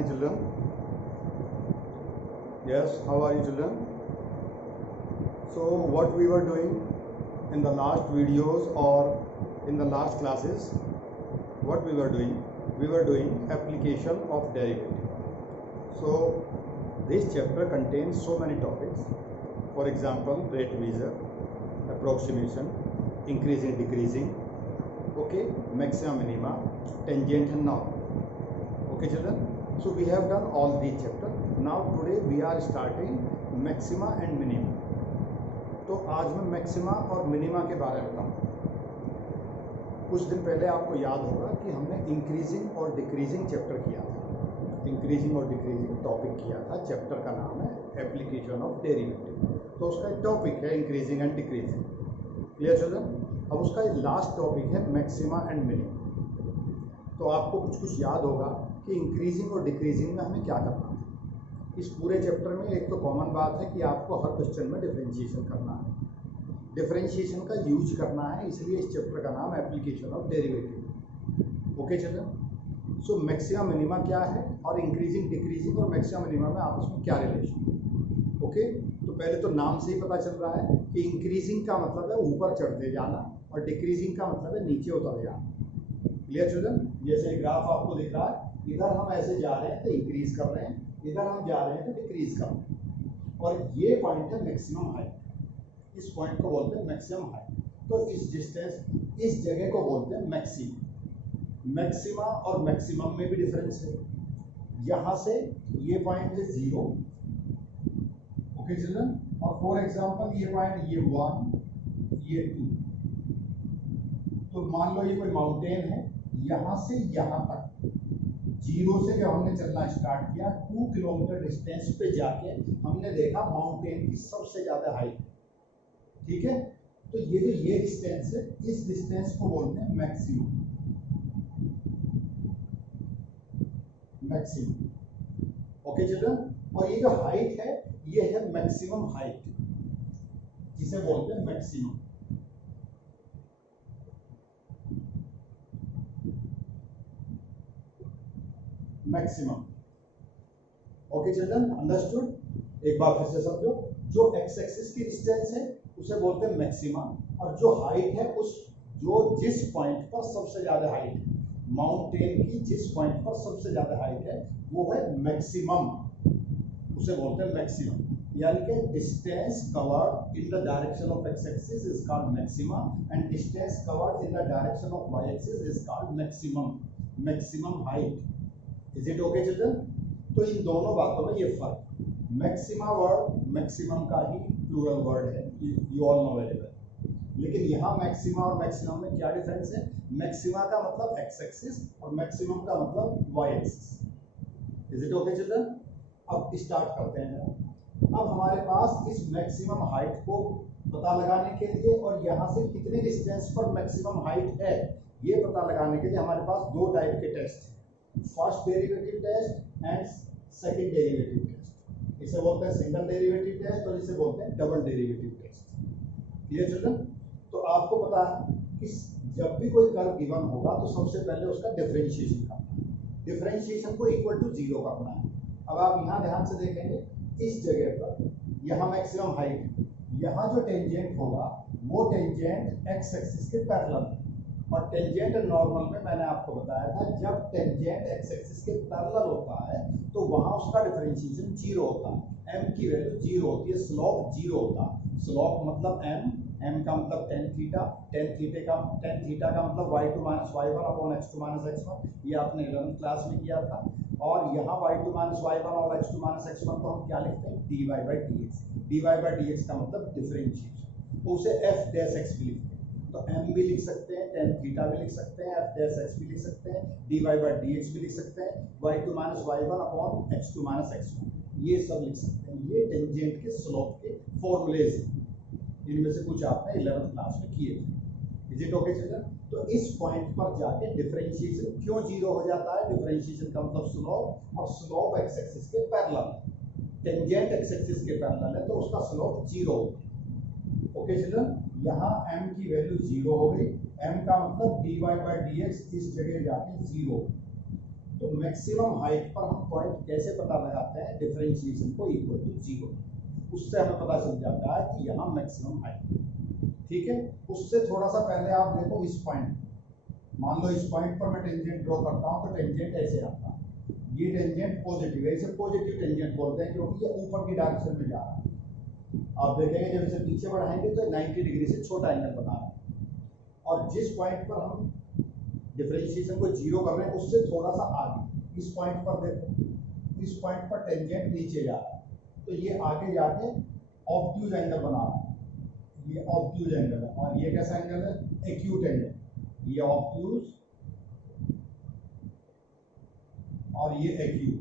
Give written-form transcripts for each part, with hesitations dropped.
morning, children. Yes, how are you, children? So what we were doing in the last videos or in the last classes, what we were doing application of derivative. So this chapter contains so many topics. For example, rate measure, approximation, increasing, decreasing, okay, maxima, minima, tangent and norm. Okay, children. So we have done all these chapters. Now today we are starting maxima and minima. तो आज मैं maxima और minima के बारे में बताऊँ। कुछ दिन पहले आपको याद होगा कि हमने इंक्रीजिंग और डिक्रीजिंग चैप्टर किया था। इंक्रीजिंग और डिक्रीजिंग टॉपिक किया था। चैप्टर का नाम है एप्लीकेशन ऑफ डेरिवेटिव। तो उसका टॉपिक है increasing and decreasing. Clear children? अब उसका लास्ट टॉपिक है मैक्सिमा एंड मिनिमा। तो आपको कुछ याद होगा कि इंक्रीजिंग और डिक्रीजिंग में हमें क्या करना है। इस पूरे चैप्टर में एक तो कॉमन बात है कि आपको हर क्वेश्चन में डिफरेंशिएशन करना है। डिफरेंशिएशन का यूज करना है, इसलिए इस चैप्टर का नाम application of derivative. Okay children? So maxima minima क्या है और इंक्रीजिंग डिक्रीजिंग और मैक्सिमा मिनिमा में आपस में क्या रिलेशन। ओके, तो पहले तो नाम से ही पता चल रहा है कि इंक्रीजिंग का मतलब है ऊपर चढ़ते जाना और डिक्रीजिंग का मतलब है नीचे उतर जाना। Clear children? जैसे ग्राफ आपको दिख रहा है, इधर हम ऐसे जा रहे हैं तो इंक्रीज कर रहे हैं, इधर हम जा रहे हैं तो डिक्रीज कर रहे हैं, और ये पॉइंट है मैक्सिमम हाइट। इस पॉइंट को बोलते हैं मैक्सिमम हाइट। तो इस डिस्टेंस, इस जगह को बोलते हैं मैक्सिमम। मैक्सिमा और मैक्सिमम में भी डिफरेंस है। यहां से ये पॉइंट है 0, ओके चिल्ड्रन, और फॉर एग्जांपल ये पॉइंट, ये 1, ये 2। तो मान लो ये कोई माउंटेन है, यहां से यहां तक 0 से जब हमने चलना स्टार्ट किया 2 किलोमीटर डिस्टेंस पे जाके हमने देखा माउंटेन की सबसे ज्यादा हाइट। ठीक है, तो ये डिस्टेंस है, इस डिस्टेंस को बोलते हैं मैक्सिमम। Maximum, okay children. और ये जो हाइट है ये है मैक्सिमम हाइट, जिसे बोलते हैं maximum. Maximum, okay children, understood? एक बार फिर से समझो, जो एक्स एक्सिस की डिस्टेंस है उसे बोलते हैं मैक्सिमा, और जो हाइट है जिस पॉइंट पर सबसे ज्यादा हाइट है, माउंटेन की जिस पॉइंट पर सबसे ज्यादा हाइट है वो है मैक्सिमम, उसे बोलते हैं मैक्सिमम। यानी कि distance covered in the direction of X axis is called maxima and distance covered in the direction of Y axis is called maximum. Maximum height. Is it okay children? तो इन दोनों बातों में ये फर्क, मैक्सिमा वर्ड मैक्सिमम का ही plural word है, you all know very well. लेकिन यहाँ मैक्सिमा और मैक्सिमम में क्या डिफरेंस है? मैक्सिमा का मतलब एक्स एक्सिस और मैक्सिमम का मतलब Y axis. Is it okay children? अब स्टार्ट करते हैं। अब हमारे पास इस मैक्सिमम हाइट को पता लगाने के लिए और यहाँ से कितने डिस्टेंस पर मैक्सिमम हाइट है ये पता लगाने के लिए हमारे पास दो टाइप के टेस्ट हैं, first derivative test and second derivative test. इसे बोलते हैं सिंगल डेरिवेटिव टेस्ट और इसे बोलते हैं double derivative test. Clear children? तो आपको पता है कि जब भी कोई कर्व गिवन होगा तो सबसे पहले उसका डिफरेंशिएशन करना है। डिफरेंशिएशन को इक्वल टू 0 करना है। अब आप यहाँ ध्यान से देखेंगे, इस जगह पर यहाँ मैक्सिमम हाइट, यहाँ जो टेंजेंट होगा वो टेंजेंट एक्स एक्सिस के पैरेलल है। और टेंजेंट नॉर्मल में मैंने आपको बताया था, जब टेंजेंट एक्स एक्सिस के पैरेलल होता है तो वहां उसका डिफरेंशिएशन 0 होता है, m की वैल्यू 0 होती है, स्लोप 0 होता है। स्लोप मतलब m का मतलब tan थीटा, tan थीटा का मतलब y2 - y1 upon x2 - x1, ये आपने 11th क्लास में किया था। और यहाँ y2 - y1 और x2 - x1 को हम क्या लिखते हैं? dy/dx। dy/dx का मतलब डिफरेंशिएशन, तो उसे f डैश x भी लिखते हैं। तो m भी लिख सकते हैं, tan थीटा भी लिख सकते हैं, f डैश x भी लिख सकते हैं, dy/dx भी लिख सकते हैं, y2 - y1 upon x2 - x1, ये सब लिख सकते हैं। ये टेंजेंट के स्लोप के फॉर्मूलेज हैं, इनमें से कुछ आपने 11th क्लास में किए थे। Is it okay children? तो इस पॉइंट पर जाके डिफरेंशिएशन क्यों 0 हो जाता है? डिफरेंशिएशन का मतलब स्लोप, और स्लोप एक्स एक्सिस के पैरेलल है, टेंजेंट एक्स एक्सिस के पैरेलल है तो उसका स्लोप 0 होगा। Okay children? यहाँ m की वैल्यू 0 हो गई, m का मतलब dy/dx इस जगह जाके 0, तो मैक्सिमम हाइट पर हम पॉइंट कैसे पता लगाते हैं, डिफरेंशिएशन को इक्वल टू 0, उससे हमें पता चल जाता है कि यहाँ मैक्सिमम हाइट। ठीक है, उससे थोड़ा सा पहले आप देखो इस पॉइंट, मान लो इस पॉइंट पर मैं टेंजेंट ड्रॉ करता हूँ तो टेंजेंट ऐसे आता है, ये टेंजेंट पॉजिटिव है, इसे पॉजिटिव टेंजेंट बोलते हैं क्योंकि ये ऊपर की डायरेक्शन में जा रहा है। आप देखेंगे जब इसे पीछे बढ़ाएंगे तो 90 डिग्री से छोटा एंगल बना रहा है, और जिस पॉइंट पर हम डिफरेंशिएशन को 0 कर रहे हैं उससे थोड़ा सा आगे इस पॉइंट पर देखो, इस पॉइंट पर टेंजेंट नीचे जा रहा है, तो ये आगे जाके ऑब्ट्यूज एंगल बना रहा है, ये ऑब्ट्यूज एंगल है, और ये कैसा एंगल है, एक्यूट एंगल, ये ऑब्ट्यूज और ये एक्यूट।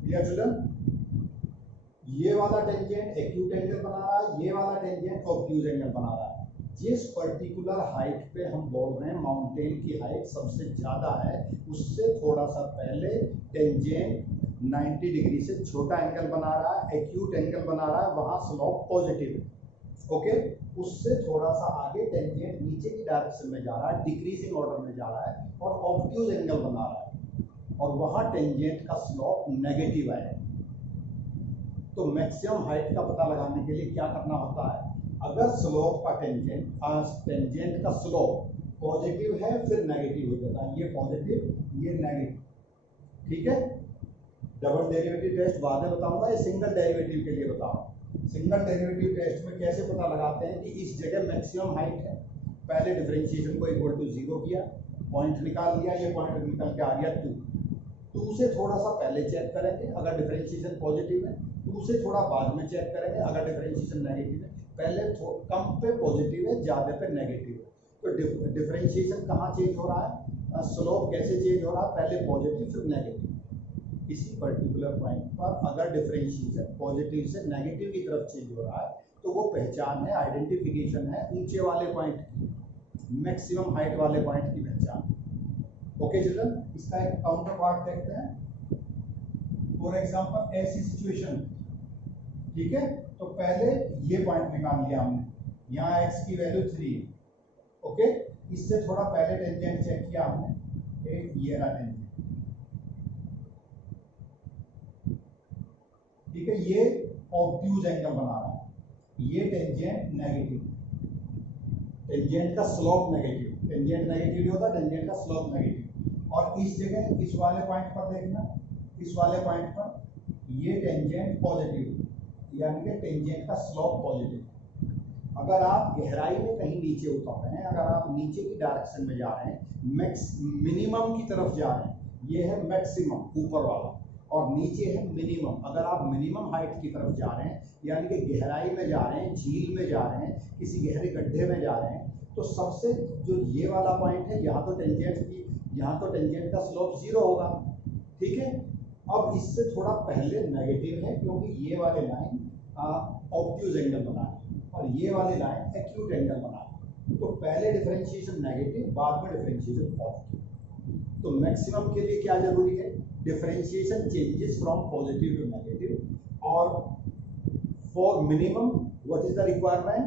क्लियर चिल्ड्रन, ये वाला टेंजेंट एक्यूट एंगल बना रहा है, ये वाला टेंजेंट ऑब्ट्यूज एंगल बना रहा है। जिस पर्टिकुलर हाइट पे हम बोल रहे हैं माउंटेन की हाइट सबसे ज्यादा है, उससे थोड़ा सा पहले टेंजेंट 90 डिग्री से छोटा एंगल बना रहा है, एक्यूट एंगल बना रहा है, वहां स्लोप पॉजिटिव है। ओके, उससे थोड़ा सा आगे टेंजेंट नीचे की डायरेक्शन में जा रहा है, डिक्रीजिंग ऑर्डर में जा रहा है और ऑब्ट्यूज एंगल बना रहा है, और वहां टेंजेंट का स्लोप नेगेटिव है। तो मैक्सिमम हाइट का पता लगाने के लिए क्या करना होता है, अगर स्लोप का टेंजेंट का स्लोप पॉजिटिव है फिर नेगेटिव हो जाता है, ये पॉजिटिव ये नेगेटिव। ठीक है, डबल डेरिवेटिव टेस्ट बाद में बताऊंगा, ये सिंगल डेरिवेटिव के लिए बताऊं। सिंगल डेरिवेटिव टेस्ट में कैसे पता लगाते हैं कि इस जगह मैक्सिमम हाइट है, पहले डिफरेंशिएशन को इक्वल टू 0 किया, पॉइंट निकाल लिया, ये पॉइंट निकल के आ गया 2 से थोड़ा सा पहले चेक करेंगे अगर डिफरेंशिएशन पॉजिटिव है, 2 से थोड़ा बाद में चेक करेंगे अगर डिफरेंशिएशन नेगेटिव है, पहले कम पे पॉजिटिव है ज्यादा पे नेगेटिव है। तो डिफरेंशिएशन कहाँ चेंज हो रहा है, स्लोप कैसे चेंज हो रहा है, पहले पॉजिटिव फिर नेगेटिव। किसी पर्टिकुलर पॉइंट पर अगर डिफरेंशिएशन पॉजिटिव से नेगेटिव की तरफ चेंज हो रहा है तो वो पहचान है, आइडेंटिफिकेशन है ऊंचे वाले पॉइंट की, मैक्सिमम हाइट वाले पॉइंट की पहचान। ओके चिल्ड्रन, इसका एक काउंटर पार्ट देखते हैं। फॉर एग्जांपल ऐसी सिचुएशन, ठीक है, तो पहले ये पॉइंट निकाल लिया हमने, यहाँ x की वैल्यू 3 है। ओके, इससे थोड़ा पहले टेंजेंट चेक किया हमने, एक ये रहा टेंजेंट। ठीक है, ये ऑब्ट्यूज एंगल बना रहा है, ये टेंजेंट नेगेटिव, टेंजेंट का स्लोप नेगेटिव, टेंजेंट नेगेटिव होता है, टेंजेंट का स्लोप नेगेटिव। और इस जगह इस वाले पॉइंट पर देखना, इस वाले पॉइंट पर ये टेंजेंट पॉजिटिव, यानी कि टेंजेंट का स्लोप पॉजिटिव। अगर आप गहराई में कहीं नीचे उतर रहे हैं, अगर आप नीचे की डायरेक्शन में जा रहे हैं, मिनिमम की तरफ जा रहे हैं, ये है मैक्सिमम ऊपर वाला और नीचे है मिनिमम। अगर आप मिनिमम हाइट की तरफ जा रहे हैं यानी कि गहराई में जा रहे हैं, झील में जा रहे हैं, किसी गहरे गड्ढे में जा रहे हैं, तो सबसे जो ये वाला पॉइंट है, यहाँ तो टेंजेंट का स्लोप 0 होगा। ठीक है, अब इससे थोड़ा पहले नेगेटिव है क्योंकि ये वाले लाइन ऑब्ट्यूज एंगल बना है और ये वाली लाइन एक्यूट एंगल बना है। तो पहले डिफरेंशिएशन नेगेटिव, बाद में डिफरेंशिएशन पॉजिटिव। तो मैक्सिमम के लिए क्या जरूरी है, differentiation changes from positive to negative, और for minimum what is the requirement,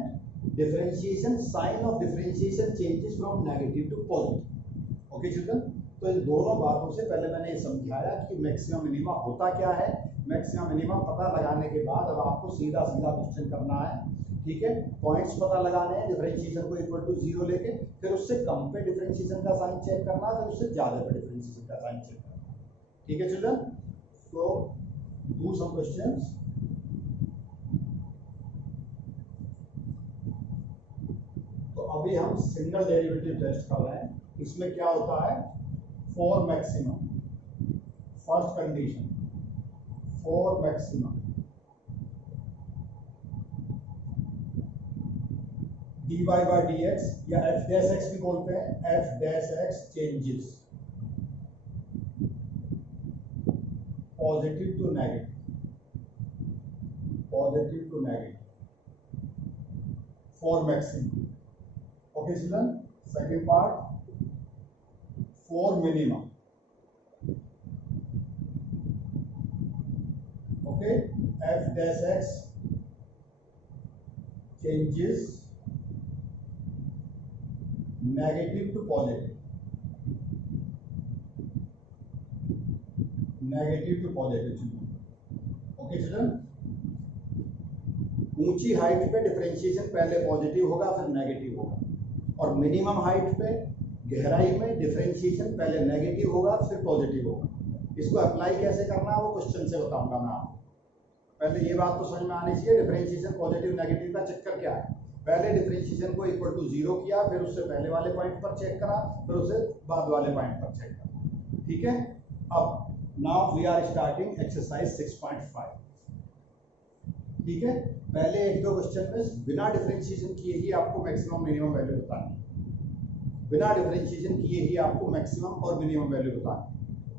differentiation sign of differentiation changes from negative to positive. Okay children, तो इन दोनों बातों से पहले मैंने ये समझाया कि मैक्सिमम मिनिमम होता क्या है। मैक्सिमम मिनिमम पता लगाने के बाद अब आपको सीधा क्वेश्चन करना है। ठीक है, पॉइंट्स पता लगाने हैं, डिफरेंशिएशन को इक्वल टू 0 लेके, फिर उससे कम पे डिफरेंशिएशन का साइन चेक करना है, फिर उससे ज्यादा पे डिफरेंशिएशन का साइन चेक करना है। ठीक है चिल्ड्रन, तो डू सम क्वेश्चंस। तो अभी हम सिंगल डेरिवेटिव टेस्ट कर रहे हैं। इसमें क्या होता है, for maximum, first condition for maximum dy by dx या f dash x भी बोलते हैं, f dash x changes positive to negative for maximum. Okay children, second part for minimum. Okay, f dash x changes negative to positive negative to positive children. Okay children, ऊंची height पे differentiation पहले positive होगा फिर negative होगा, और minimum height पे गहराई में डिफरेंशिएशन पहले नेगेटिव होगा फिर पॉजिटिव होगा। इसको अप्लाई कैसे करना है वो क्वेश्चन से बताऊंगा मैं आपको। पहले ये बात तो समझ में आनी चाहिए डिफरेंशिएशन पॉजिटिव नेगेटिव का चक्कर क्या है। पहले डिफरेंशिएशन को इक्वल टू 0 किया, फिर उससे पहले वाले पॉइंट पर चेक करा, फिर उससे बाद वाले पॉइंट पर चेक करा। ठीक है, अब now we are starting exercise 6.5। ठीक है, पहले एक दो क्वेश्चन में बिना डिफरेंशिएशन किए ही आपको मैक्सिमम मिनिमम वैल्यू बतानी है, बिना डिफरेंशिएशन किए ही आपको मैक्सिमम और मिनिमम वैल्यू बतानी है।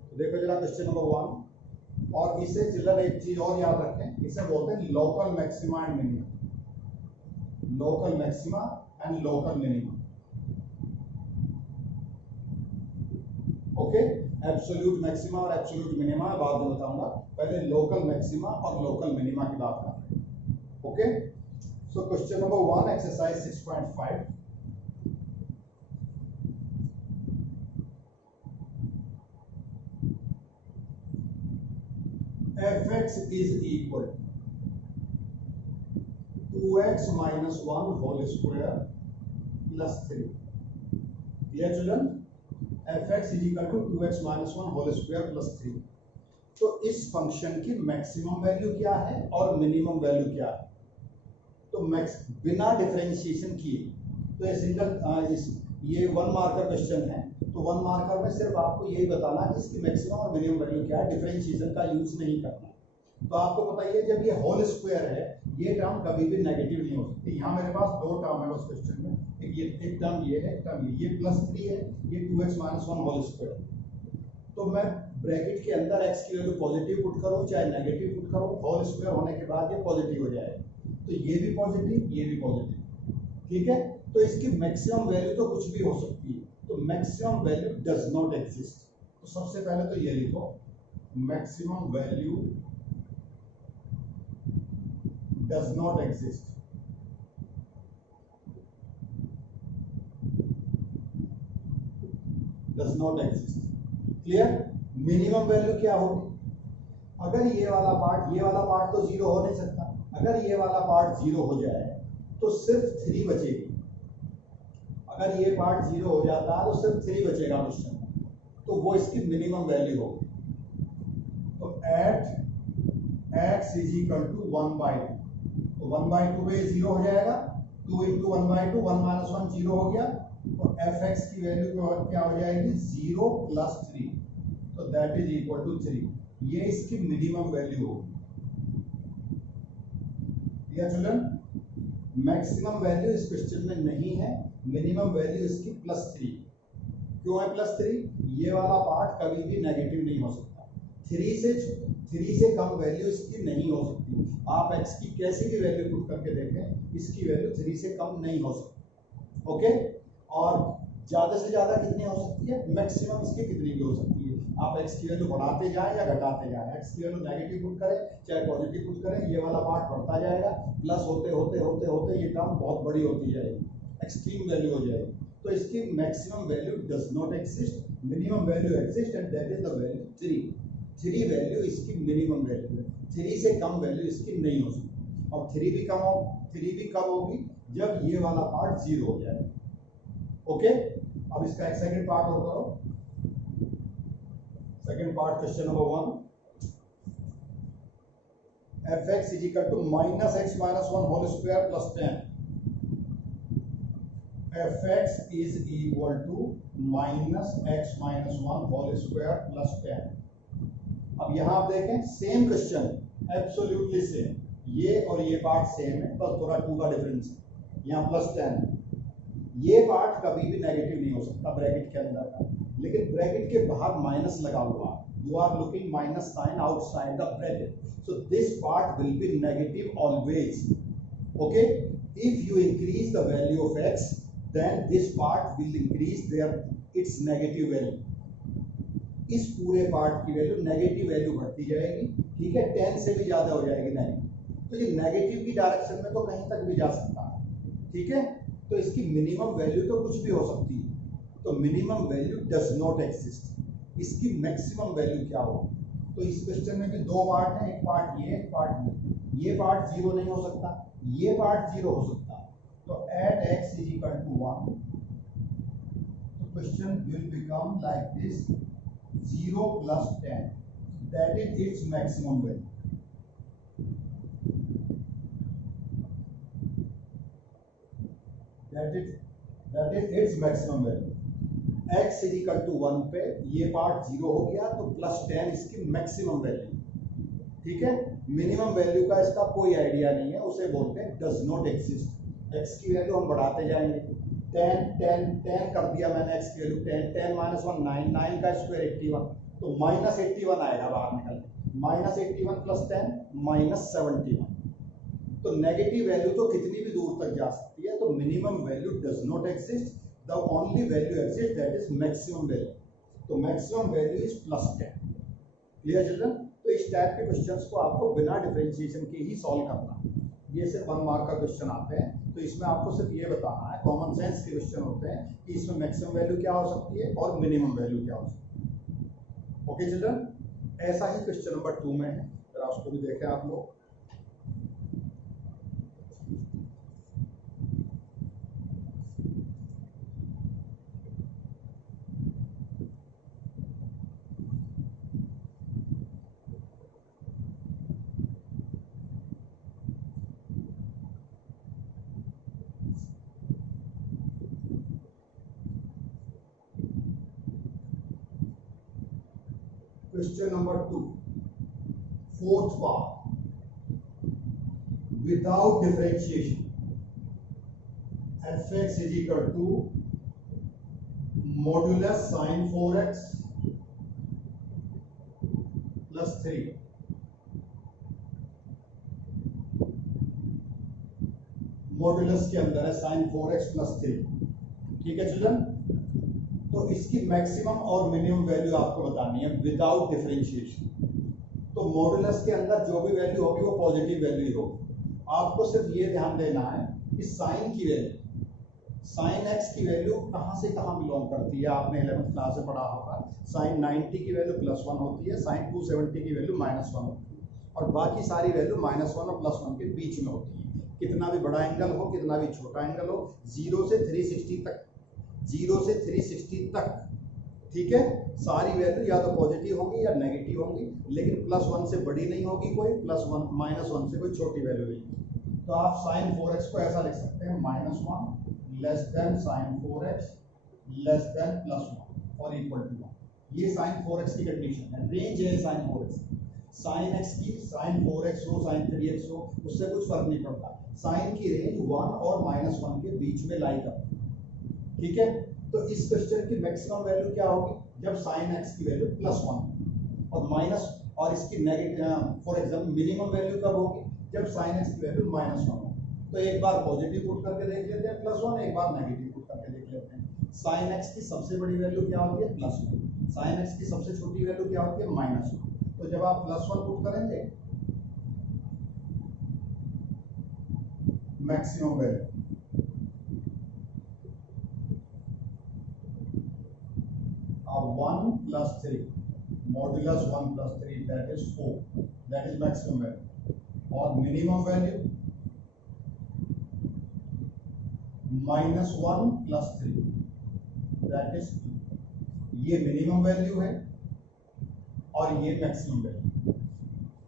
तो देखो जरा क्वेश्चन नंबर 1, और इसे चिल्ड्रन एक चीज और याद रखें, इसे बोलते हैं local maxima and minimum, local maxima and local minimum. Okay, absolute maxima और एब्सोल्यूट मिनिमा बाद में बताऊंगा, पहले लोकल मैक्सिमा और लोकल मिनिमा की बात करते हैं। Okay, so question number 1 exercise 6.5। fx is equal to 2x minus 1 whole square plus 3। Clear children? fx is equal to 2x minus 1 whole square plus 3। तो इस फंक्शन की मैक्सिमम वैल्यू क्या है और मिनिमम वैल्यू क्या है। तो बिना डिफरेंशिएशन किए, तो ये सिंगल ये 1 मार्कर क्वेश्चन है, तो 1 मार्कर में सिर्फ आपको यही बताना है कि इसकी मैक्सिमम और मिनिमम वैल्यू क्या है, डिफरेंशिएशन का यूज नहीं करना। तो आपको पता ही है जब ये होल स्क्वायर है ये टर्म कभी भी नेगेटिव नहीं हो सकती। यहाँ मेरे पास दो टर्म है उस क्वेश्चन में, एक टर्म ये है, एक टर्म ये +3 है, ये 2x - 1 होल स्क्वायर। तो मैं ब्रैकेट के अंदर x की वैल्यू पॉजिटिव पुट करूँ चाहे नेगेटिव पुट करूँ, होल स्क्वायर होने के बाद ये पॉजिटिव हो जाएगा। तो ये भी पॉजिटिव, ये भी पॉजिटिव। ठीक है, तो इसकी मैक्सिमम वैल्यू तो कुछ भी हो सकती है, तो maximum value does not exist. तो सबसे पहले तो ये लिखो, maximum value does not exist. Does not exist. Clear? Minimum value क्या होगी? अगर ये वाला पार्ट तो 0 हो नहीं सकता। अगर ये वाला पार्ट 0 हो जाए तो सिर्फ 3 बचेगी। अगर ये पार्ट 0 हो जाता है तो सिर्फ 3 बचेगा क्वेश्चन में, तो वो इसकी मिनिमम वैल्यू होगी। तो at x is equal to 1/2, तो 1/2 पे 0 हो जाएगा, 2 × 1/2 1 - 1 0 हो गया, तो fx की वैल्यू क्या हो जाएगी 0 + 3, तो दैट इज इक्वल टू 3। ये इसकी मिनिमम वैल्यू होगी। या चिल्ड्रन, मैक्सिमम वैल्यू इस क्वेश्चन में नहीं है, मिनिमम वैल्यू इसकी +3। क्यों है +3? ये वाला पार्ट कभी भी नेगेटिव नहीं हो सकता। 3 से कम वैल्यू इसकी नहीं हो सकती। आप x की कैसी भी वैल्यू पुट करके देखें, इसकी वैल्यू 3 से कम नहीं हो सकती। ओके, और ज्यादा से ज्यादा कितनी हो सकती है? मैक्सिमम इसकी कितनी भी हो सकती है। आप x की वैल्यू बढ़ाते जाएं या घटाते जाएं, x की वैल्यू नेगेटिव पुट करें चाहे पॉजिटिव पुट करें, ये वाला पार्ट बढ़ता जाएगा, प्लस होते होते होते होते ये टर्म बहुत बड़ी होती जाएगी, एक्सट्रीम वैल्यू हो जाएगी। तो इसकी maximum value does not exist, minimum value exist, and that is the value 3। 3 value इसकी मिनिमम वैल्यू है, 3 से कम वैल्यू इसकी नहीं हो सकती। और 3 भी कम होगी जब ये वाला पार्ट 0 हो जाएगा। ओके, अब इसका एक सेकंड पार्ट और करो। Second part question number 1, fx is equal to -x - 1 whole square plus 10। fx is equal to -x - 1 whole square plus 10। अब यहां आप देखें सेम क्वेश्चन, एब्सोल्युटली सेम, ये और ये पार्ट सेम है, बस थोड़ा 2 का डिफरेंस है। यहाँ +10 है, ये पार्ट कभी भी नेगेटिव नहीं हो सकता ब्रैकेट के अंदर का, लेकिन ब्रैकेट के बाहर माइनस लगा हुआ है। You are looking minus sign outside the bracket, so this part will be negative always. Okay, if you increase the value of x, then this part will increase its negative value. इस पूरे part की value negative value बढ़ती जाएगी। ठीक है, 10 से भी ज्यादा हो जाएगी नेगेटिव, तो ये नेगेटिव की डायरेक्शन में तो कहीं तक भी जा सकता है। ठीक है, तो इसकी मिनिमम वैल्यू तो कुछ भी हो सकती है, तो minimum value does not exist. इसकी मैक्सिमम वैल्यू क्या होगी? तो इस क्वेश्चन में भी दो पार्ट है, एक पार्ट ये, एक पार्ट ये पार्ट जीरो नहीं हो सकता, ये पार्ट जीरो हो सकता। तो at x is equal to 1, तो question will become like this 0 plus 10, that is its maximum value. That is its maximum value. x is equal to 1 पे ये पार्ट 0 हो गया, तो प्लस 10 इसकी मैक्सिमम वैल्यू। ठीक है, मिनिमम वैल्यू का इसका कोई आइडिया नहीं है, उसे बोलते हैं डज नॉट एग्जिस्ट। x की वैल्यू हम बढ़ाते जाएंगे, 10 कर दिया मैंने, x की वैल्यू 10 माइनस 1 9, 9 का स्क्वायर 81, तो माइनस 81 आएगा बाहर निकल, माइनस 81 प्लस 10 माइनस 71। तो नेगेटिव वैल्यू तो कितनी भी दूर तक जा सकती है, तो minimum value does not exist, the only value exist that is maximum value. तो maximum value is plus 10। Clear children? तो इस टाइप के क्वेश्चंस को आपको बिना डिफरेंशिएशन के ही सॉल्व करना है। ये सिर्फ 1 मार्क का क्वेश्चन आते हैं, तो इसमें आपको सिर्फ ये बताना है, कॉमन सेंस के क्वेश्चन होते हैं कि इसमें मैक्सिमम वैल्यू क्या हो सकती है और मिनिमम वैल्यू क्या हो सकती है। ओके चिल्ड्रन, ऐसा ही क्वेश्चन नंबर 2 में है, जरा उसको भी देखें आप लोग। Question number 2, fourth part, without differentiation, fx is equal to modulus sin 4x plus 3, modulus के अंदर है sin 4x plus 3। ठीक है चिल्ड्रन, तो इसकी मैक्सिमम और मिनिमम वैल्यू आपको बतानी है विदाउट डिफरेंशिएशन। तो मॉड्यूलस के अंदर जो भी वैल्यू होगी वो पॉजिटिव वैल्यू होगी। आपको सिर्फ ये ध्यान देना है कि साइन की वैल्यू, साइन एक्स की वैल्यू कहाँ से कहाँ बिलोंग करती है, आपने 11th क्लास से पढ़ा होगा। साइन 90 की वैल्यू +1 होती है, साइन 270 की वैल्यू -1 होती है, और बाकी सारी वैल्यू -1 और +1 के बीच में होती है। कितना भी बड़ा एंगल हो, कितना भी छोटा एंगल हो, 0 से 360 तक, 0 से 360 तक, ठीक है, सारी वैल्यू या तो पॉजिटिव होंगी या नेगेटिव होंगी, लेकिन +1 से बड़ी नहीं होगी कोई, +1 -1 से कोई छोटी वैल्यू नहीं। तो आप sin 4x को ऐसा लिख सकते हैं, -1 less than sin 4x less than +1 और इक्वल टू 1। ये sin 4x की कंडीशन है, रेंज है sin 4x। sin x की sin 4x हो, sin 3x हो, उससे कुछ फर्क नहीं पड़ता, sin की रेंज 1 और -1 के बीच में लाई करती है। ठीक है, तो इस क्वेश्चन की मैक्सिमम वैल्यू क्या होगी जब sin x की वैल्यू +1 और माइनस, और इसकी negative, for example minimum value कब होगी जब sin x की वैल्यू -1 हो। तो एक बार पॉजिटिव पुट करके देख लेते हैं +1, एक बार नेगेटिव पुट करके देख लेते हैं। sin x की सबसे बड़ी वैल्यू क्या होती है +1, sin x की सबसे छोटी वैल्यू क्या होती है -1। तो जब आप +1 पुट करेंगे मैक्सिमम वैल्यू, अब 1 plus 3, modulus 1 plus 3 that is 4, that is maximum value, और minimum value -1 plus 3 that is 2। ये minimum value है और ये maximum value।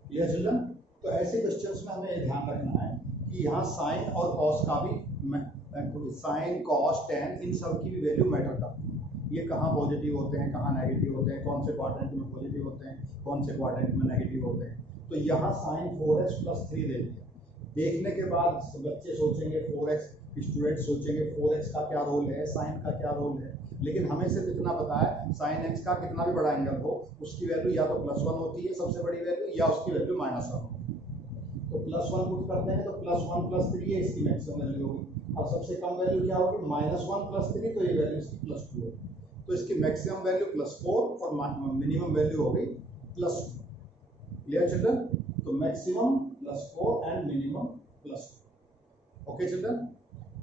Clear children? तो ऐसे क्वेश्चंस में हमें ध्यान रखना है कि यहाँ साइन और कॉस का भी, साइन कॉस टेन इन सब की भी वैल्यू मैटर करती है। ये कहाँ पॉजिटिव होते हैं, कहाँ नेगेटिव होते हैं, कौन से क्वाड्रेंट में पॉजिटिव होते हैं, कौन से क्वाड्रेंट में नेगेटिव होते हैं। तो यहाँ sin 4x plus 3 दे दिया, देखने के बाद बच्चे सोचेंगे 4x, स्टूडेंट सोचेंगे 4x का क्या रोल है, sin का क्या रोल है, लेकिन हमें सिर्फ इतना पता है sin x का कितना भी बड़ा एंगल हो उसकी वैल्यू या तो +1 होती है सबसे बड़ी वैल्यू, या उसकी वैल्यू -1 होती है। तो +1 पुट करते हैं तो +1 plus 3 है इसकी मैक्सिमम वैल्यू होगी, और सबसे कम वैल्यू क्या होगी -1 plus 3, तो ये वैल्यू इसकी +2 होगी। तो इसकी मैक्सिमम वैल्यू +4 और मिनिमम वैल्यू होगी +2। Clear children? तो maximum +4 and minimum +2। Okay children,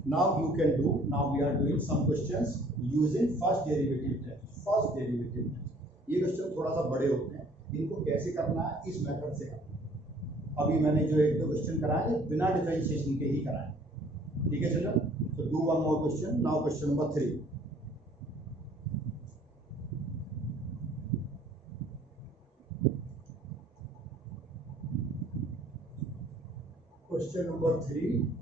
now you can do, now we are doing some questions using first derivative test. First derivative test, ये क्वेश्चन थोड़ा सा बड़े होते हैं, इनको कैसे करना है, इस मेथड से करना है। अभी मैंने जो एक दो क्वेश्चन कराए बिना डिफरेंशिएशन के ही कराए, ठीक है चिल्ड्रन। तो do one more question now, question number 3। Question number 3,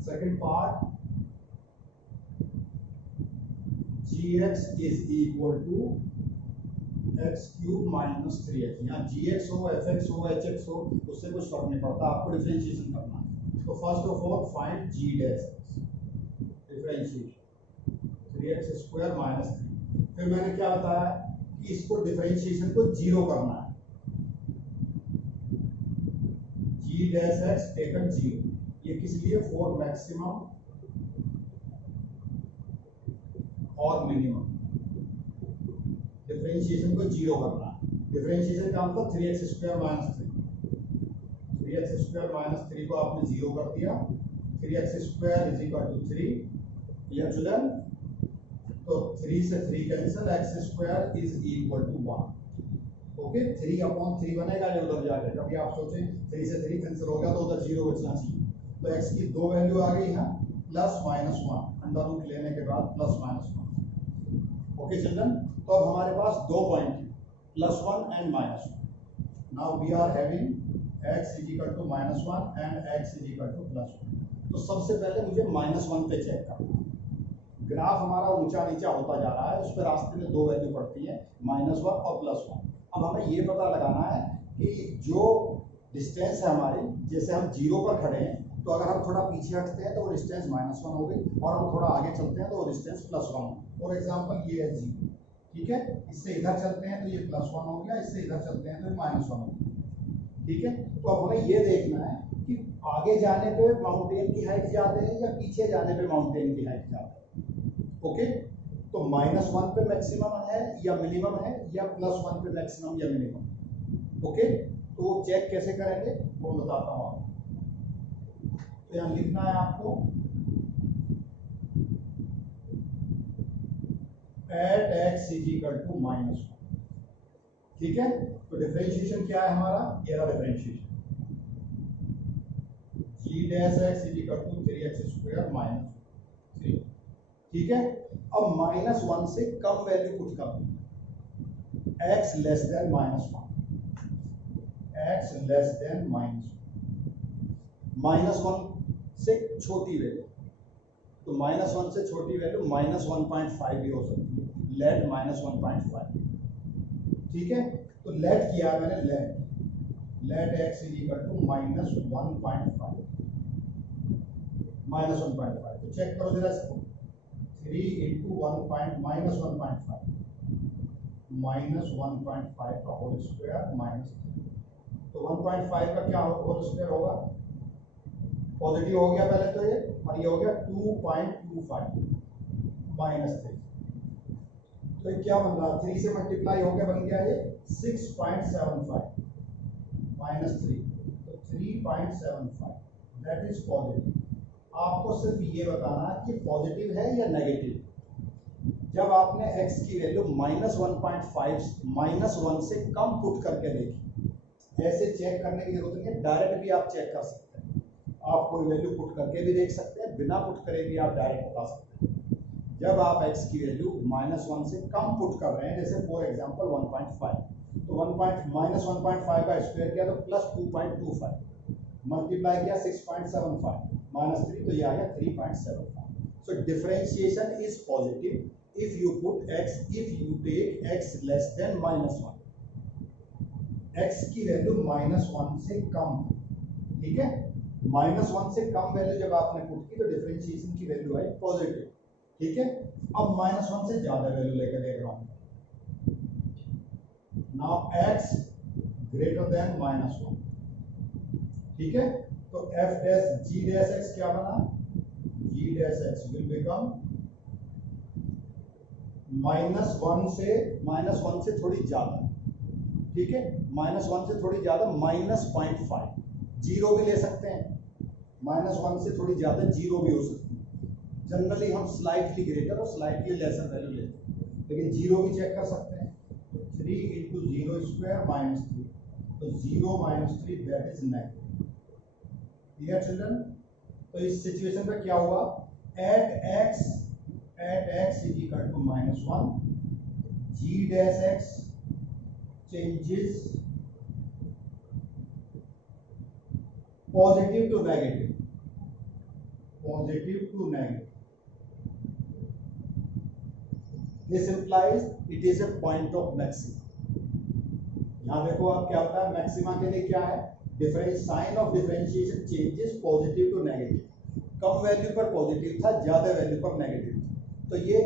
second part, gx is equal to x cube minus 3x। यहाँ gx हो, fx हो, hx हो, उससे कुछ फर्क नहीं पड़ता, आपको डिफरेंशिएशन करना है। तो first of all find g dash x, differentiation 3x square minus 3। फिर मैंने क्या बताया कि इसको डिफरेंशिएशन को जीरो करना है, g dash x taken zero. ये किस लिए, फॉर मैक्सिमम और मिनिमम डिफरेंशिएशन को जीरो करना है। डिफरेंशिएशन का मतलब 3x square minus 3, 3x square minus 3 को आपने जीरो कर दिया, 3x square is equal to 3, clear children. तो 3 से 3 cancel, x square is equal to 1। Okay, 3/3 बनेगा ये उधर जाकर। कभी आप सोचें 3 से 3 कैंसिल हो गया तो उधर जीरो बचना चाहिए। तो x की दो वैल्यू आ गई है, प्लस माइनस 1, अंडर रूट लेने के बाद प्लस माइनस 1। ओके चिल्ड्रन, तो अब हमारे पास दो पॉइंट है, +1 and -1। Now we are having x is equal to -1 and x is equal to +1। तो सबसे पहले मुझे -1 पे चेक करना है। ग्राफ हमारा ऊंचा नीचा होता जा रहा है, उस पर रास्ते में दो वैल्यू पड़ती है, -1 और +1। अब हमें ये पता लगाना है कि जो डिस्टेंस है हमारी, जैसे हम जीरो पर खड़े हैं, तो अगर हम थोड़ा पीछे हटते हैं तो वो डिस्टेंस -1 हो गई, और हम थोड़ा आगे चलते हैं तो वो डिस्टेंस +1 हो। फॉर एग्जांपल ये है जीरो, ठीक है, इससे इधर चलते हैं तो ये +1 हो गया, इससे इधर चलते हैं तो ये -1 हो गया, ठीक है। तो अब हमें ये देखना है कि आगे जाने पे माउंटेन की हाइट ज्यादा है या पीछे जाने पे माउंटेन की हाइट ज्यादा है। ओके, तो -1 पे मैक्सिमम है या मिनिमम है, या +1 पे मैक्सिमम या मिनिमम। ओके, तो वो चेक कैसे करेंगे वो बताता हूँ आपको। तो यहाँ लिखना है आपको at x is equal to -1, ठीक है। तो डिफरेंशिएशन क्या है हमारा, ये रहा differentiation, g dash x is equal to 3x square minus 3, ठीक है। अब -1 से कम वैल्यू पुट कर दो, x less then -1, x less then -1 से छोटी वैल्यू, तो -1 से छोटी वैल्यू -1.5 भी हो सकती है, लेट -1.5, ठीक है। तो लेट किया मैंने, let x is equal to -1.5, तो चेक करो जरा इसको, 3 into -1.5 का होल स्क्वायर माइनस, तो 1.5 का क्या होल स्क्वायर होगा, पॉजिटिव हो गया पहले तो ये, और ये हो गया 2.25 -3, तो ये क्या बन रहा, 3 से मल्टीप्लाई हो गया, बन गया ये 6.75 -3, तो 3.75 दैट इज पॉजिटिव। आपको सिर्फ ये बताना है कि पॉजिटिव है या नेगेटिव। जब आपने x की वैल्यू -1 से कम पुट करके देखी, ऐसे चेक करने की जरूरत नहीं है, डायरेक्ट भी आप चेक कर सकते हैं। आप कोई वैल्यू पुट करके भी देख सकते हैं, बिना पुट करे भी आप डायरेक्ट बता सकते हैं। जब आप x की वैल्यू -1 से कम पुट कर रहे हैं, जैसे फॉर एग्जांपल 1.5, तो -1.5 का स्क्वायर किया तो +2.25, मल्टीप्लाई किया 6.75 -3, तो ये आ गया 3.75। So differentiation is positive if you take x less than -1, x की वैल्यू -1 से कम, ठीक है। -1 से कम वैल्यू जब आपने पुट की तो डिफरेंशिएशन की वैल्यू आई पॉजिटिव, ठीक है। अब -1 से ज्यादा वैल्यू लेकर देख रहा हूं, नाउ x ग्रेटर देन -1, ठीक है। तो f dash g dash x क्या बना, g dash x will become -1 से थोड़ी ज्यादा, ठीक है, -1 से थोड़ी ज्यादा -0.5, जीरो भी ले सकते हैं, -1 से थोड़ी ज्यादा जीरो भी हो सकती है। जनरली हम स्लाइटली ग्रेटर और स्लाइटली लेसर वैल्यू लेते हैं, लेकिन जीरो भी चेक कर सकते हैं। 3 3 इंटू 0 स्क्वायर माइनस 3, तो 0 minus 3 that is negative. Clear children? तो इस सिचुएशन पे क्या हुआ, at x is equal to -1, g dash x changes positive to negative, positive to negative. This implies it is a point of maxima. यहां देखो आप क्या होता है, मैक्सिमा के लिए क्या है, difference sign of differentiation changes positive to negative. कम वैल्यू पर पॉजिटिव था, ज्यादा वैल्यू पर नेगेटिव था। तो ये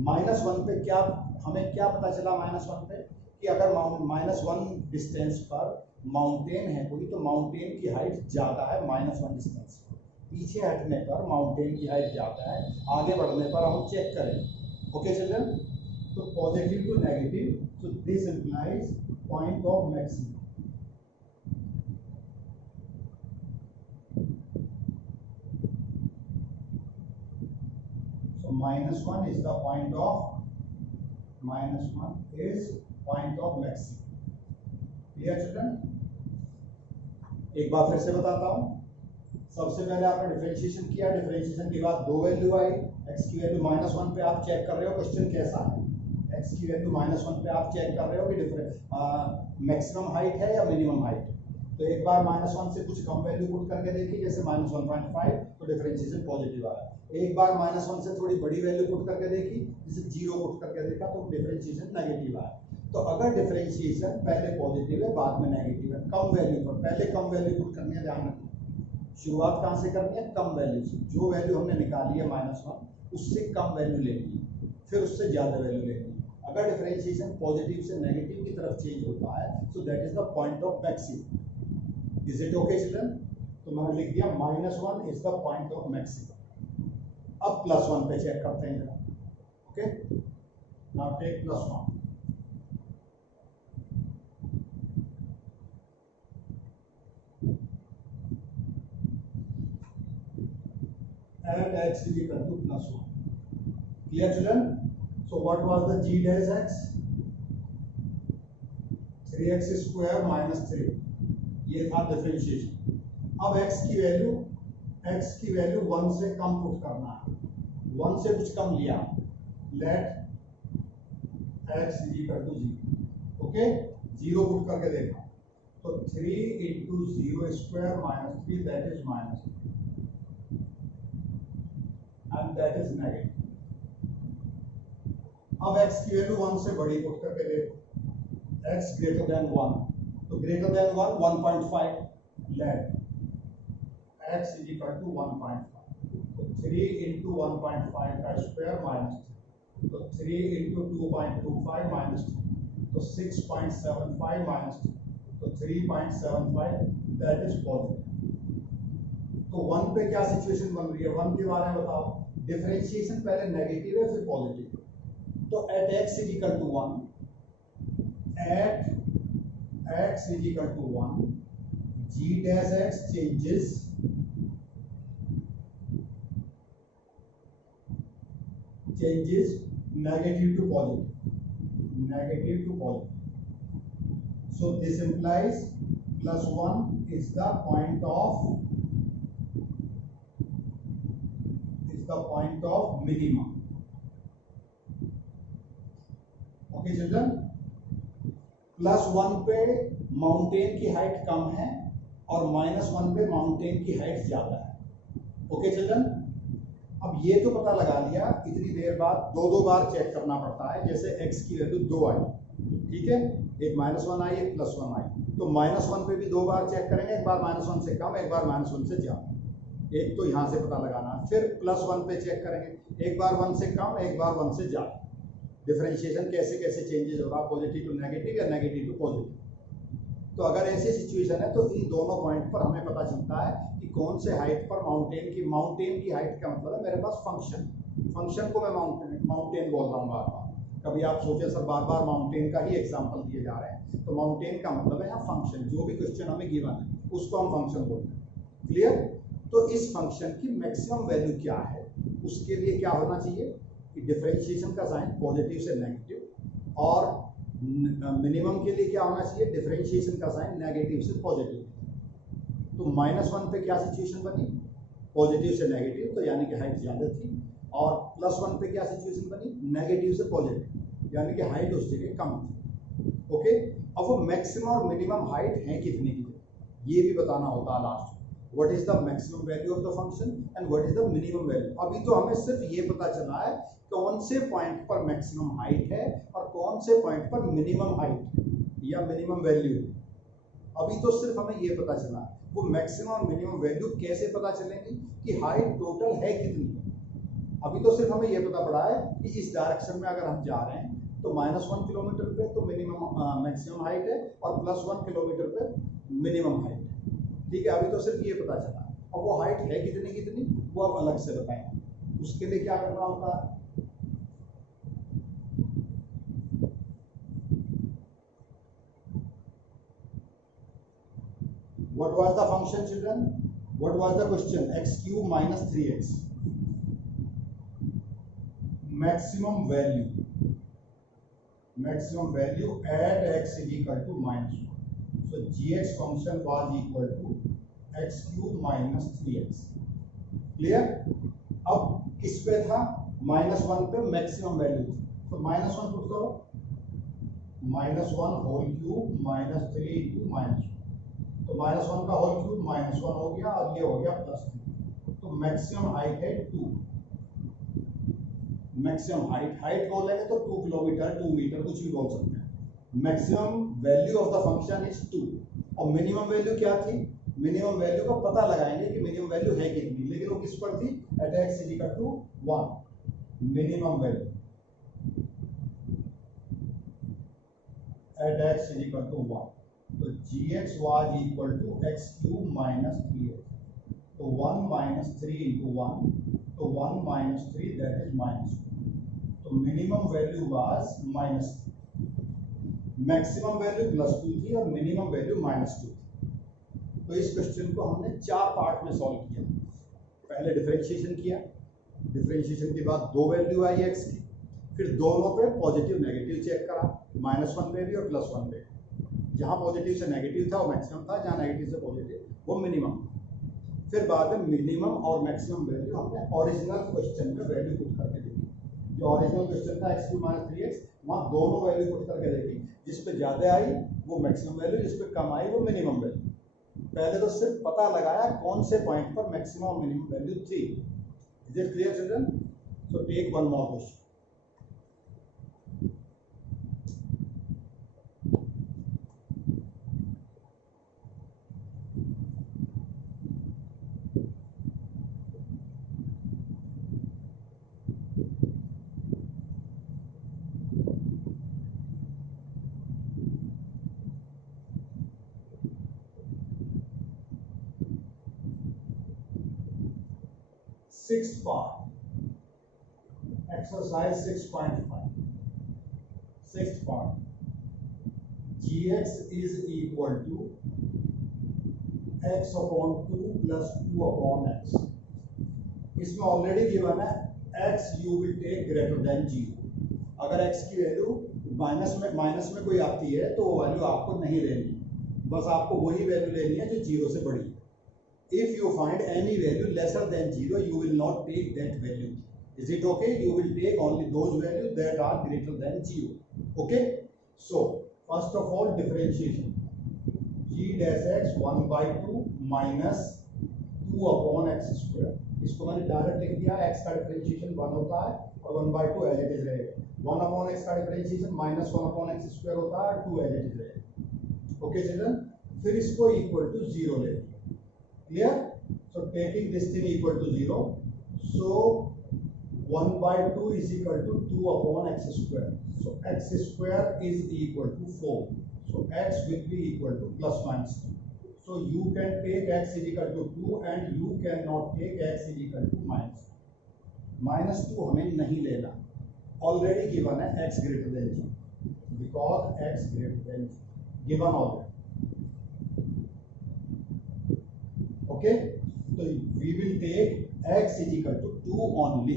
-1 पे क्या हमें क्या पता चला, -1 पे कि अगर -1 डिस्टेंस पर माउंटेन है कोई, तो माउंटेन की हाइट ज्यादा है -1 डिस्टेंस पर। पीछे हटने पर माउंटेन की हाइट ज्यादा है, आगे बढ़ने पर हम चेक करें। Okay children? तो positive to negative, so this implies point of maxima. -1 is the point of maximum. Clear children? एक बार फिर से बताता हूँ। सबसे पहले आपने डिफरेंशिएशन किया, डिफरेंशिएशन के बाद दो वैल्यू आई, x की वैल्यू -1 पे आप चेक कर रहे हो क्वेश्चन कैसा है, x की वैल्यू -1 पे आप चेक कर रहे हो कि मैक्सिमम हाइट है या मिनिमम हाइट। तो एक बार -1 से कुछ कम वैल्यू पुट करके देखी, जैसे -1.5, तो डिफरेंशिएशन पॉजिटिव आया। एक बार -1 से थोड़ी बड़ी वैल्यू पुट करके देखी, जैसे 0 पुट करके देखा, तो डिफरेंशिएशन नेगेटिव आया। तो अगर डिफरेंशिएशन पहले पॉजिटिव है बाद में नेगेटिव है, कम वैल्यू पर पहले कम वैल्यू पुट करनी है, ध्यान रखना। शुरुआत कहाँ से करनी है, कम वैल्यू से। जो वैल्यू हमने निकाली है -1, उससे कम वैल्यू लेनी है, फिर उससे ज्यादा वैल्यू लेनी है। अगर डिफरेंशिएशन पॉजिटिव से नेगेटिव की तरफ चेंज होता है, so that is the point of maximum. Is it okay children? तो मैंने लिख दिया -1 is the point of maximum. अब +1 पे चेक करते हैं जरा। Okay, now take +1। at x is equal to +1. Clear children? So what was the g dash x? 3x square minus 3, ये था डिफरेंशिएशन। अब x की वैल्यू 1 से कम पुट करना है, 1 से कुछ कम लिया, let x is equal to 0। Okay, 0 put करके देखा, तो 3 into 0 square minus 3 that is -3 and that is negative। अब x की वैल्यू 1 से बड़ी पुट करके देखो, x greater than 1, तो greater than 1 1.5, let x is equal to 1.5, तो 3 into 1.5 का स्क्वायर -3, तो 3 into 2.25 -3, तो 6.75 -3, तो 3.75 that is positive। तो 1 पे क्या सिचुएशन बन रही है, 1 के बारे में बताओ। डिफरेंशिएशन पहले नेगेटिव है फिर पॉजिटिव, तो at x is equal to 1, at x is equal to 1, g dash x changes negative to positive. So this implies +1 is the point of minimum। Okay children? +1 पे माउंटेन की height कम है और -1 पे mountain की height ज्यादा है। Okay children? अब ये तो पता लगा लिया, इतनी देर बाद दो बार चेक करना पड़ता है। जैसे x की वैल्यू 2 आई, ठीक है, एक -1 आई एक +1 आई, तो -1 पे भी 2 बार चेक करेंगे, एक बार -1 से कम, एक बार -1 से ज्यादा। एक तो यहाँ से पता लगाना, फिर +1 पे चेक करेंगे, एक बार 1 से कम, एक बार 1 से ज्यादा। डिफरेंशिएशन कैसे कैसे चेंजेस होगा, पॉजिटिव टू नेगेटिव या नेगेटिव टू पॉजिटिव। तो अगर ऐसी सिचुएशन है तो इन दोनों पॉइंट पर हमें पता चलता है कि कौन से हाइट पर माउंटेन की हाइट का मतलब है, मेरे पास फंक्शन को मैं माउंटेन बोल रहा हूँ बार बार। कभी आप सोचे सर बार बार माउंटेन का ही एग्जाम्पल दिए जा रहे हैं, तो माउंटेन का मतलब है यहाँ फंक्शन, जो भी क्वेश्चन हमें गिवन है उसको हम फंक्शन बोलते हैं। क्लियर? तो इस फंक्शन की मैक्सिमम वैल्यू क्या है, उसके लिए क्या होना चाहिए कि डिफरेंशिएशन का साइन पॉजिटिव से नेगेटिव और मिनिमम के लिए क्या होना चाहिए, डिफरेंशिएशन का साइन नेगेटिव से पॉजिटिव। तो -1 पे क्या सिचुएशन बनी, पॉजिटिव से नेगेटिव, तो यानी कि हाइट ज़्यादा थी। और +1 पे क्या सिचुएशन बनी, नेगेटिव से पॉजिटिव, यानी कि हाइट उस जगह कम थी। ओके, अब वो मैक्सिमम और मिनिमम हाइट है कितनी की, ये भी बताना होता है last. What is the maximum value of the function and what is the minimum value. अभी तो हमें सिर्फ ये पता चला है कौन से पॉइंट पर मैक्सिमम हाइट है और कौन से पॉइंट पर मिनिमम हाइट या मिनिमम वैल्यू। अभी तो सिर्फ हमें ये पता चला, वो मैक्सिमम और मिनिमम वैल्यू कैसे पता चलेंगी कि हाइट टोटल है कितनी। अभी तो सिर्फ हमें ये पता पड़ा है कि इस डायरेक्शन में अगर हम जा रहे हैं तो -1 किलोमीटर पे तो मिनिमम मैक्सिमम हाइट है और +1 किलोमीटर पे मिनिमम हाइट है। ठीक है, अभी तो सिर्फ ये पता चला। अब वो हाइट है कितनी कितनी वो अब अलग से बताएं। उसके लिए क्या करना होता है, what was the function children, what was the question, x cube minus 3x, maximum value at x is equal to -1. So gx function was equal to x cube minus 3x. Clear. अब किस पे था, -1 पे maximum value थी, तो -1 put करो, -1 whole cube -3 into -1, तो -1 का होल क्यूब -1 हो गया और ये हो गया +3। तो मैक्सिमम हाइट है 2। मैक्सिमम हाइट बोलेंगे तो 2 किलोमीटर 2 मीटर कुछ भी बोल सकते हैं। Maximum value of the function is 2। और मिनिमम वैल्यू क्या थी, मिनिमम वैल्यू का पता लगाएंगे कि मिनिमम वैल्यू है कितनी, लेकिन वो किस पर थी, at x is equal to 1। Minimum value at x is equal to 1, तो gx was equal to x cube minus 3x। तो 1 minus 3 into 1, तो 1 minus 3 that is -2। तो minimum value was -2, maximum value +2 थी और मिनिमम वैल्यू -2 थी। तो इस question को हमने 4 पार्ट में सॉल्व किया। पहले डिफरेंशिएशन किया, डिफरेंशिएशन के बाद 2 वैल्यू आई x की, फिर दोनों पे पॉजिटिव नेगेटिव चेक करा, -1 पे भी और +1 पे। जहाँ पॉजिटिव से नेगेटिव था वो मैक्सिमम था, जहाँ नेगेटिव से पॉजिटिव वो मिनिमम। फिर बाद में मिनिमम और मैक्सिमम वैल्यू हमने ओरिजिनल क्वेश्चन में वैल्यू पुट करके देखी। जो ओरिजिनल क्वेश्चन था x cube minus 3x, वहाँ दोनों वैल्यू पुट करके देखी, जिस पे ज़्यादा आई वो मैक्सिमम वैल्यू, जिस पे कम आई वो मिनिमम वैल्यू। पहले तो सिर्फ पता लगाया कौन से पॉइंट पर मैक्सिमम और मिनिमम वैल्यू थी। Is it clear children? So take one more question. Sixth part, exercise 6.5. Sixth part, gx is equal to x upon 2 plus 2 upon x. इसमें ऑलरेडी गिवन है x you will take greater than 0। अगर x की value minus में कोई आती है तो वो वैल्यू आपको नहीं लेनी, बस आपको वही वैल्यू लेनी है जो 0 से बड़ी है। If you find any value lesser than 0, you will not take that value. Is it okay? You will take only those values that are greater than 0. Okay? So, first of all, differentiation. G dash x 1 by 2 minus 2 upon x square. इसको मैंने direct लिख दिया, x का differentiation 1 होता है और 1 by 2 as it is रहेगा। 1 upon x का डिफरेंशिएशन -1 upon x square होता है, 2 एज इट इज रहेगा। ओके चिल्ड्रन, फिर इसको इक्वल टू 0 ले। Clear? So taking this thing equal to 0, so 1 by 2 is equal to 2 upon x square. So x square is equal to 4. So x will be equal to plus minus 2. So you can take x is equal to 2 and you cannot take x is equal to minus 2. Minus 2 हमें नहीं लेना, already given है x greater than 0, because x greater than 0 given already. Okay, so we will take x is equal to 2 only.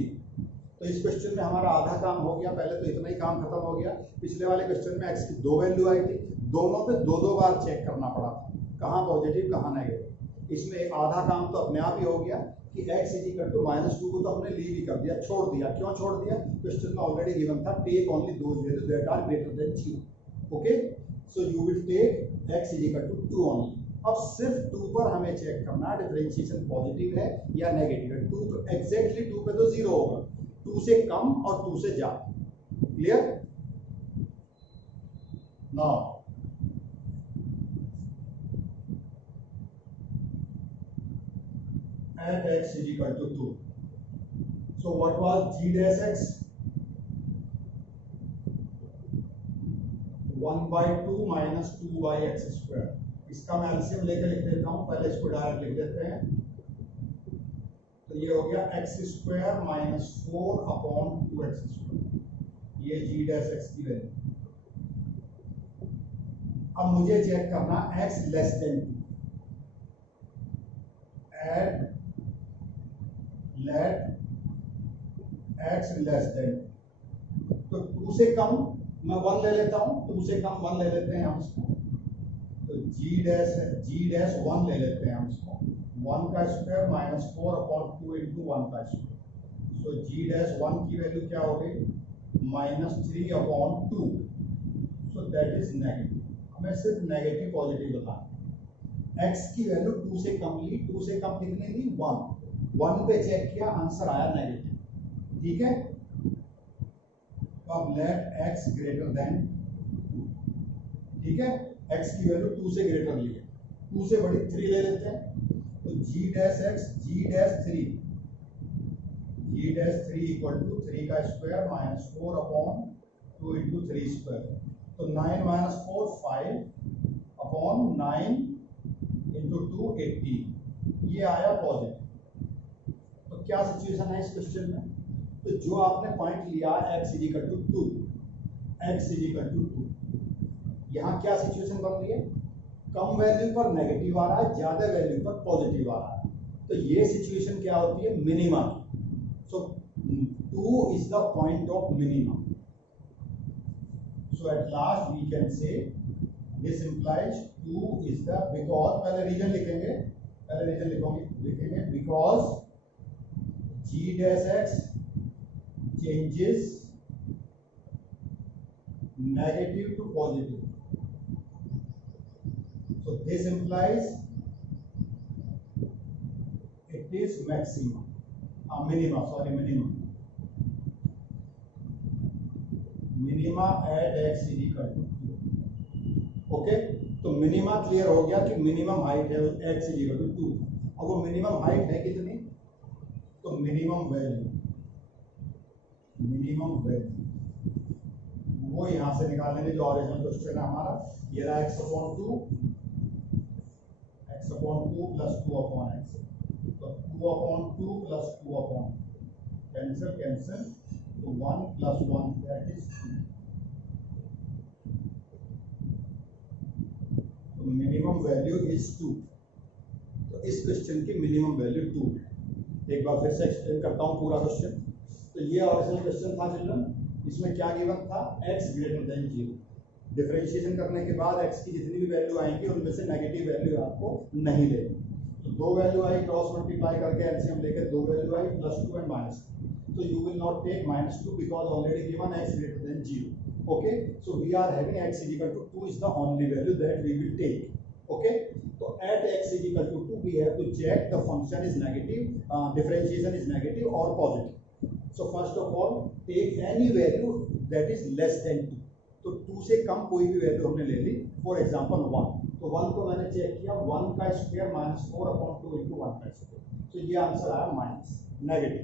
तो तो इस question में हमारा आधा काम हो गया, पहले तो इतना ही काम खत्म हो गया। पिछले वाले क्वेश्चन में x की 2 वैल्यू आई थी, दोनों पे दो दो बार चेक करना पड़ा था, कहाँ पॉजिटिव कहाँ नेगेटिव। इसमें एक आधा काम तो अपने आप ही हो गया कि x -2 को तो हमने लीव ही कर दिया, छोड़ दिया। क्यों छोड़ दिया? क्वेश्चन में ऑलरेडी गिवन था take only those values that are greater than 0। Okay, so you will take x 2 only. अब सिर्फ 2 पर हमें चेक करना है डिफरेंशिएशन पॉजिटिव है या नेगेटिव है। 2 एग्जैक्टली 2 पे तो 0 होगा, 2 से कम और 2 से ज्यादा। Clear? Now at x = 2. So what was g dash x? 1/2 minus 2 by x square। इसका मैं एलसीएम लेकर लिख देता हूं, पहले इसको डायरेक्ट लिख देते हैं। तो ये हो गया x square minus 4 upon 2x square. ये g डैश x की वैल्यू। अब मुझे चेक करना x less than 2। At let x less than, तो 2 से कम मैं 1 ले लेता हूं, 2 से कम 1 ले लेते हैं हम इसको। तो g डैश 1 ले लेते हैं हम इसको। 1 का स्क्वायर माइनस 4 अपॉन 2 इंटू 1 का स्क्वायर। तो g डैश 1 की वैल्यू क्या हो गई? -3 upon 2। So that is negative. हमें सिर्फ नेगेटिव पॉजिटिव बताना। x की वैल्यू 2 से कम ली, 2 से कम कितनी ली? 1 पे चेक किया, आंसर आया नेगेटिव। ठीक है, तो अब लेट x ग्रेटर देन, ठीक है, x की वैल्यू 2 से ग्रेटर ली है, 2 से बड़ी 3 ले लेते हैं। तो g डैश 3 इक्वल टू 3 का square minus 4 upon 2 into 3 square. तो 9 माइनस 4 5 अपॉन 9 इंटू 2 18। ये आया पॉजिटिव। तो क्या सिचुएशन है इस क्वेश्चन में? तो जो आपने पॉइंट लिया x = 2, x = 2, यहाँ क्या सिचुएशन बन रही है? कम वैल्यू पर नेगेटिव आ रहा है, ज्यादा वैल्यू पर पॉजिटिव आ रहा है। तो ये सिचुएशन क्या होती है? मिनिमा की। So 2 is the point of minima. So at last we can say this implies 2 is the, because, पहले रीजन लिखेंगे, because g dash x changes negative to positive, so this implies it is minimum at x = 2। Okay, तो minima clear हो गया कि minimum height है x = 2। अब वो minimum height है कितनी? तो मिनिमम वैल्यू वो यहां से निकालेंगे जो ओरिजिनल क्वेश्चन है हमारा। ये रहा x upon 2 plus 2 upon x। तो 2 अपॉन 2 प्लस 2 अपॉन, कैंसिल, तो 1 प्लस 1 दैट इज 2। तो मिनिमम वैल्यू इज 2। तो इस क्वेश्चन की मिनिमम वैल्यू 2 है। एक बार फिर से एक्सप्लेन करता हूँ पूरा क्वेश्चन। तो ये ओरिजिनल क्वेश्चन था चिल्ड्रन, इसमें क्या गिवन था? x greater than 0। डिफरेंशिएशन करने के बाद x की जितनी भी वैल्यू आएंगी उनमें से नेगेटिव वैल्यू आपको नहीं लेनी। तो 2 वैल्यू आई, क्रॉस मल्टीप्लाई करके एलसीएम लेकर 2 वैल्यू आई, +2 एंड -2। तो you will not take -2 because already given x greater than 0। Okay, so we are having x = 2 is the only value that we will take. Okay, तो at x = 2 we have to check the function is negative, differentiation is negative or positive. So first of all take any value that is less than 2। तो 2 से कम कोई भी value हमने ले ली, for example 1। तो 1 को मैंने चेक किया, 1 का स्क्वायर माइनस 4 अपॉन 2 इंटू 1 का स्क्वायर। तो ये आंसर आया माइनस नेगेटिव।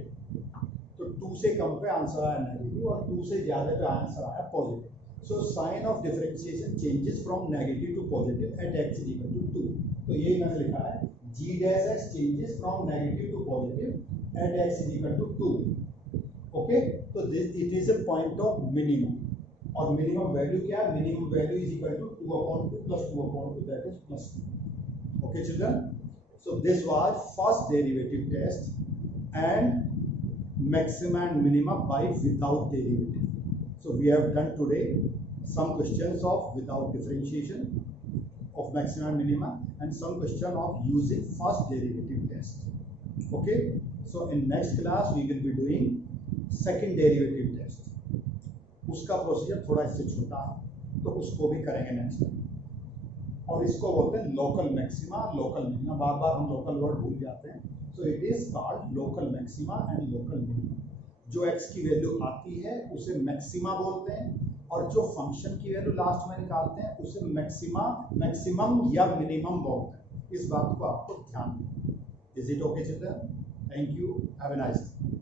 तो 2 से कम पे आंसर आया नेगेटिव और 2 से ज्यादा पे आंसर आया positive. So sign of differentiation changes from negative to positive at x = 2। तो यही मैंने लिखा है, g dash x changes from negative to positive at x = 2। Okay, तो this it is a point of minimum. और minimum value क्या है? Minimum value is equal to 2/2 plus 2/2 that is +2। Okay children, so this was first derivative test and maxima and minima by without derivative. So we have done today some questions of without differentiation of maxima and minima and some question of using first derivative test. Okay, so in next class we will be doing second derivative test. उसका procedure थोड़ा इससे छोटा है तो उसको भी करेंगे next time, और इसको बोलते हैं लोकल मैक्सिमा, लोकल मिनिमा। बार बार हम लोकल वर्ड भूल जाते हैं। So it is called local maxima and local minima. जो x की वैल्यू आती है उसे मैक्सिमा बोलते हैं, और जो फंक्शन की वैल्यू लास्ट में निकालते हैं उसे मैक्सिमा, मैक्सिमम या मिनिमम बोलते हैं। इस बात को आपको ध्यान दें। Is it okay children? Thank you, have a nice day.